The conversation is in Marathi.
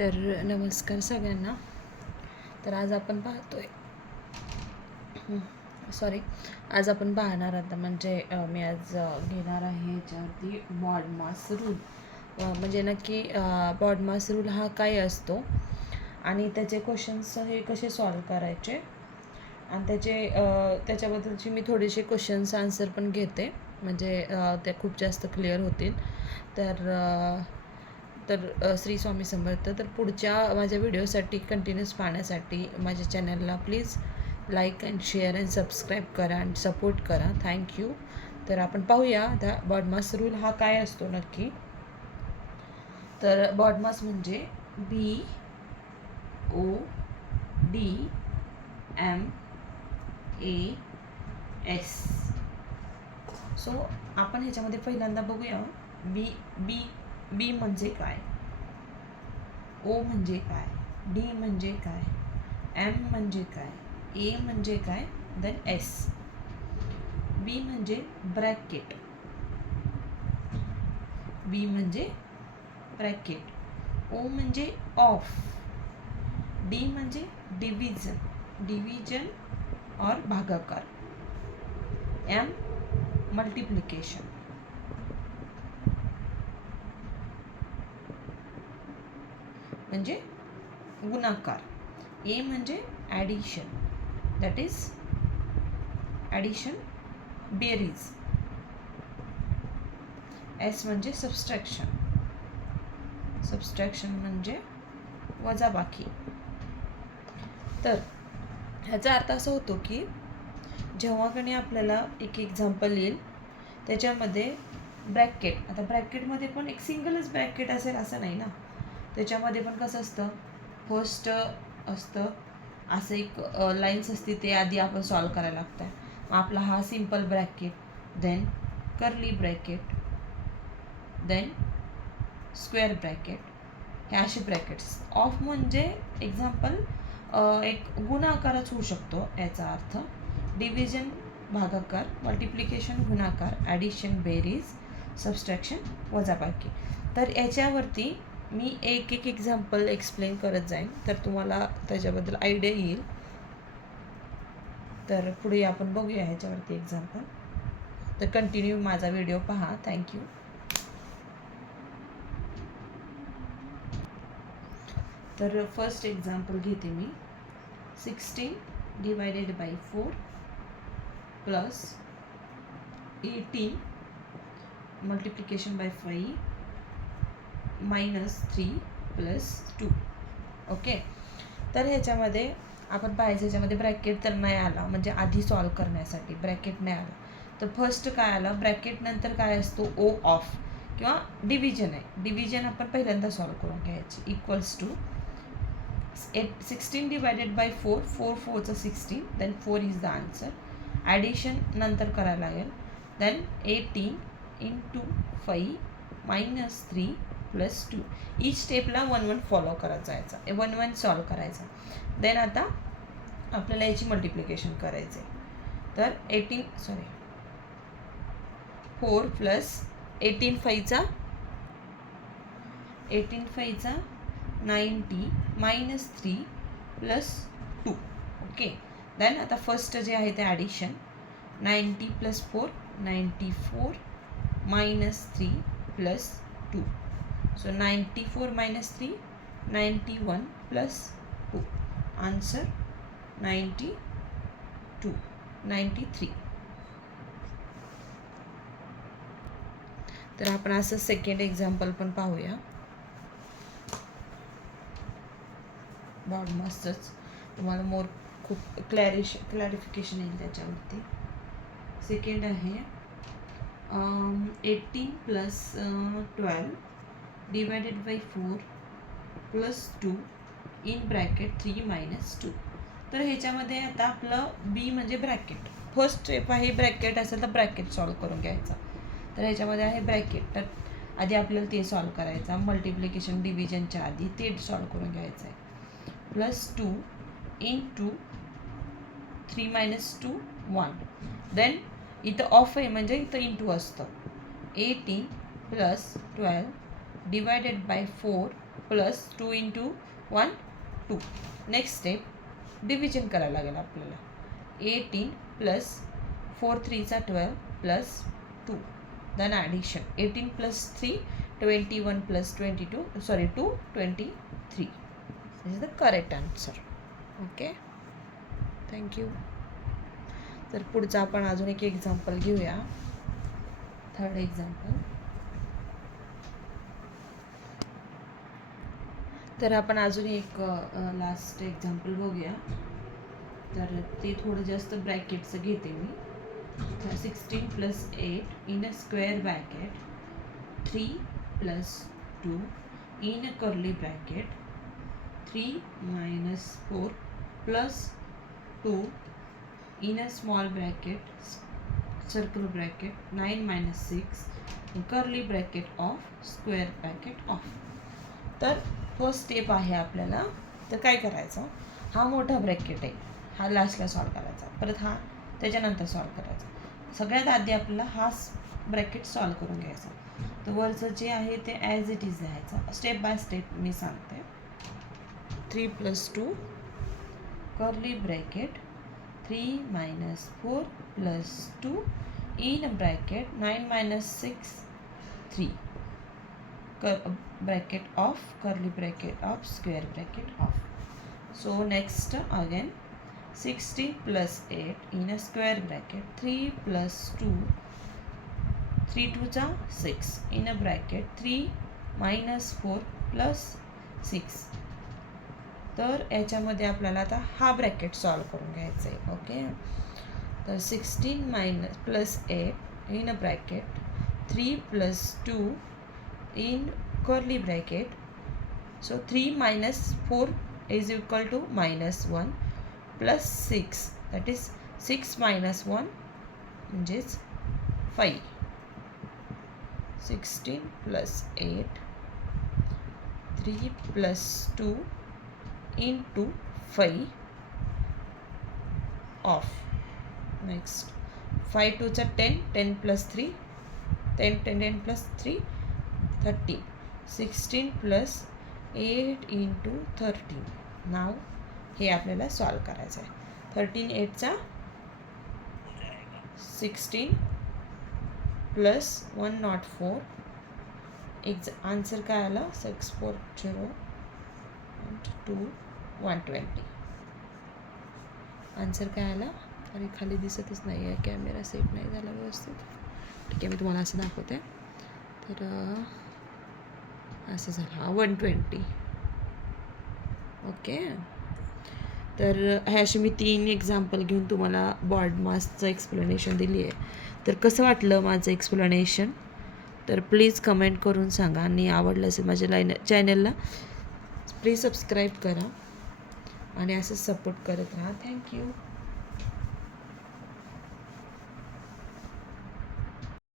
तर नमस्कार सगळ्यांना. तर आज आपण पाहतोय आज आपण पाहणार आता म्हणजे मी आज घेणार आहे याच्यावरती बॉडमास रूल. म्हणजे नक्की बॉडमास रूल हा काय असतो आणि त्याचे क्वेश्चन्स हे कसे सॉल्व करायचे आणि त्याच्याबद्दलची मी थोडेसे क्वेश्चन्स आन्सर पण घेते, म्हणजे ते खूप जास्त क्लिअर होतील. तर श्री स्वामी समर्थ. तर पुढच्या माझ्या व्हिडिओसाठी कंटिन्यूस पाहण्यासाठी माझ्या चॅनलला please like and share and subscribe करा आणि सपोर्ट करा. थँक्यू. तर आपण पाहूया आता बॉडमास रूल हा काय असतो नक्की. तर बॉडमास म्हणजे BODMAS. सो आपण ह्याच्यामध्ये पहिल्यांदा बघूया बी म्हणजे काय, ओ म्हणजे काय, डी म्हणजे काय, एम म्हणजे काय, ए म्हणजे काय, देन एस. बी म्हणजे ब्रॅकेट, बी म्हणजे ब्रॅकेट, ओ म्हणजे ऑफ, डी म्हणजे डिव्हिजन और भागाकार, एम मल्टिप्लिकेशन, म्हणजे गुणाकार, ए म्हणजे ॲडिशन, दॅट इज ॲडिशन बेरीज, एस म्हणजे सबस्ट्रॅक्शन म्हणजे वजाबाकी. तर ह्याचा अर्थ असा होतो की जेव्हा कधी आपल्याला एक एक्झाम्पल येईल त्याच्यामध्ये ब्रॅकेट, आता ब्रॅकेटमध्ये पण एक सिंगलच ब्रॅकेट असेल असं नाही ना, त्याच्यामध्ये पण कसं असतं, फर्स्ट असतं असं एक लाईन्स असते, ते आधी आपण सॉल्व करायला लागतं. मग आपला हा simple bracket, then curly bracket, then square bracket, हे असे ब्रॅकेट्स. ऑफ म्हणजे एक्झाम्पल एक गुणाकारच होऊ शकतो याचा अर्थ. डिव्हिजन भागाकार, मल्टिप्लिकेशन गुणाकार, ॲडिशन बेरीज, सबस्ट्रॅक्शन वजाबाकी. तर याच्यावरती मी एक एक्झाम्पल एक्सप्लेन करत जाईन, तर तुम्हाला त्याच्याबद्दल आयडिया येईल. तर पुढे आपण बघूया ह्याच्यावरती एक्झाम्पल. तर कंटिन्यू माझा व्हिडिओ पहा. थँक्यू. तर फर्स्ट एक्झाम्पल घेते मी. 16 divided by 4 plus 18 multiplication by 5 -3 plus 2. Okay. तर ह्याच्यामध्ये आपण पाहायचं, ह्याच्यामध्ये ब्रॅकेट तर नाही आला, म्हणजे आधी सॉल्व करण्यासाठी ब्रॅकेट नाही आला. तर फर्स्ट काय आलं, ब्रॅकेट नंतर काय असतो, ओ ऑफ किंवा डिव्हिजन आहे. डिव्हिजन आपण पहिल्यांदा सॉल्व करून घ्यायची. इक्वल्स टू 16 डिवायडेड बाय 4, 4 4चं 16, then 4 is the answer. Addition नंतर करायला लागेल, देन 18 इंटू 5 -3 प्लस 2. इच स्टेपला 1 1 फॉलो करत जायचा, 1 1 सॉल्व करायचा. देन आता आपल्याला याची मल्टिप्लिकेशन करायचे. तर 4 प्लस 18 5चा 90 -3 प्लस 2. ओके. देन आता फर्स्ट जे आहे ते addition, 90 plus 4 94 -3 plus 2. So 94 -3 91 plus 2. Answer 93. तर आपण असं सेकंड एक्झाम्पल पण पाहूया. बॉडमासच तुम्हाला खूप क्लॅरिफिकेशन येईल त्याच्यावरती. सेकंड आहे 18 plus 12 divided by 4 plus 2 in bracket 3 - 2. तर ह्याच्यामध्ये आता आपलं बी म्हणजे ब्रॅकेट. फर्स्ट स्टेप आहे ब्रॅकेट असेल तर ब्रॅकेट सॉल्व करून घ्यायचा. तर ह्याच्यामध्ये आहे ब्रॅकेट, तर आधी आपल्याला ते सॉल्व करायचं. मल्टिप्लिकेशन डिव्हिजनच्या आधी ते सॉल्व करून घ्यायचं आहे. Plus 2 into 3 - 2 1. देन इथं ऑफ आहे म्हणजे इथं इंटू असतं. 18 plus 12 divided by 4 plus 2 into 1 2. Next step division करायला लागेल आपल्याला. 18 plus 4 3 12 plus 2. Then addition 18 plus 3 21 plus 22 2 23. This is the correct answer. Okay, thank you. तर पुढचा आपण अजून एक एक्झाम्पल घेऊया. Third example. तर आपण अजून एक लास्ट एक्झाम्पल बघूया. तर ते थोडं जास्त ब्रॅकेटचं घेते मी. 16 plus 8 in a square bracket 3 plus 2 in a curly bracket 3 minus 4 plus 2 in a small bracket circle bracket 9 minus 6 in curly bracket of square bracket of. तर फर्स्ट स्टेप आहे आपल्याला. तर काय करायचं, हा मोठा ब्रॅकेट आहे, हा लास्टला सॉल्व करायचा, परत हा त्याच्यानंतर सॉल्व करायचा. सगळ्यात आधी आपल्याला हा ब्रॅकेट सॉल्व करून घ्यायचा. तर वरचं जे आहे ते ॲज इट इज लिहायचं. स्टेप बाय स्टेप मी सांगते. 3 plus 2 curly bracket 3 minus 4 plus 2 in a bracket 9 minus 6 3 bracket of curly bracket of square bracket of. So next again 16 plus 8 in a square bracket 3 plus 2 3 2 6 in a bracket 3 minus 4 plus 6. तर याच्यामध्ये आपल्याला आता हा ब्रॅकेट सॉल्व करून घ्यायचा आहे. ओके, तर 16 minus plus 8 in a bracket 3 plus 2 in curly bracket. So 3 minus 4 is equal to -1 plus 6 that is 6 minus 1 म्हणजेच 5. 16 plus 8 3 plus 2 into 5 of. Next 5 2 10 10 plus 3 10 plus 3 13. 16 plus 8 into 13. नाव हे आपल्याला सॉल्व करायचं आहे. 13 8 16 प्लस 104. आन्सर काय आला 640 2 120. आन्सर काय आला. अरे खाली दिसतच नाही आहे, कॅमेरा सेट नाही झाला व्यवस्थित. ठीक आहे, मी तुम्हाला असं दाखवते. तर असं झालं 120. ओके, तर हे असे मी 3 एक्झाम्पल घेऊन तुम्हाला बॉड मासचं एक्सप्लेनेशन दिली आहे. तर कसं वाटलं माझं एक्सप्लेनेशन, तर प्लीज कमेंट करून सांगा. आणि आवडलं असेल माझ्या चॅनलला प्लीज सबस्क्राईब करा आणि असंच सपोर्ट करत राहा. थँक्यू.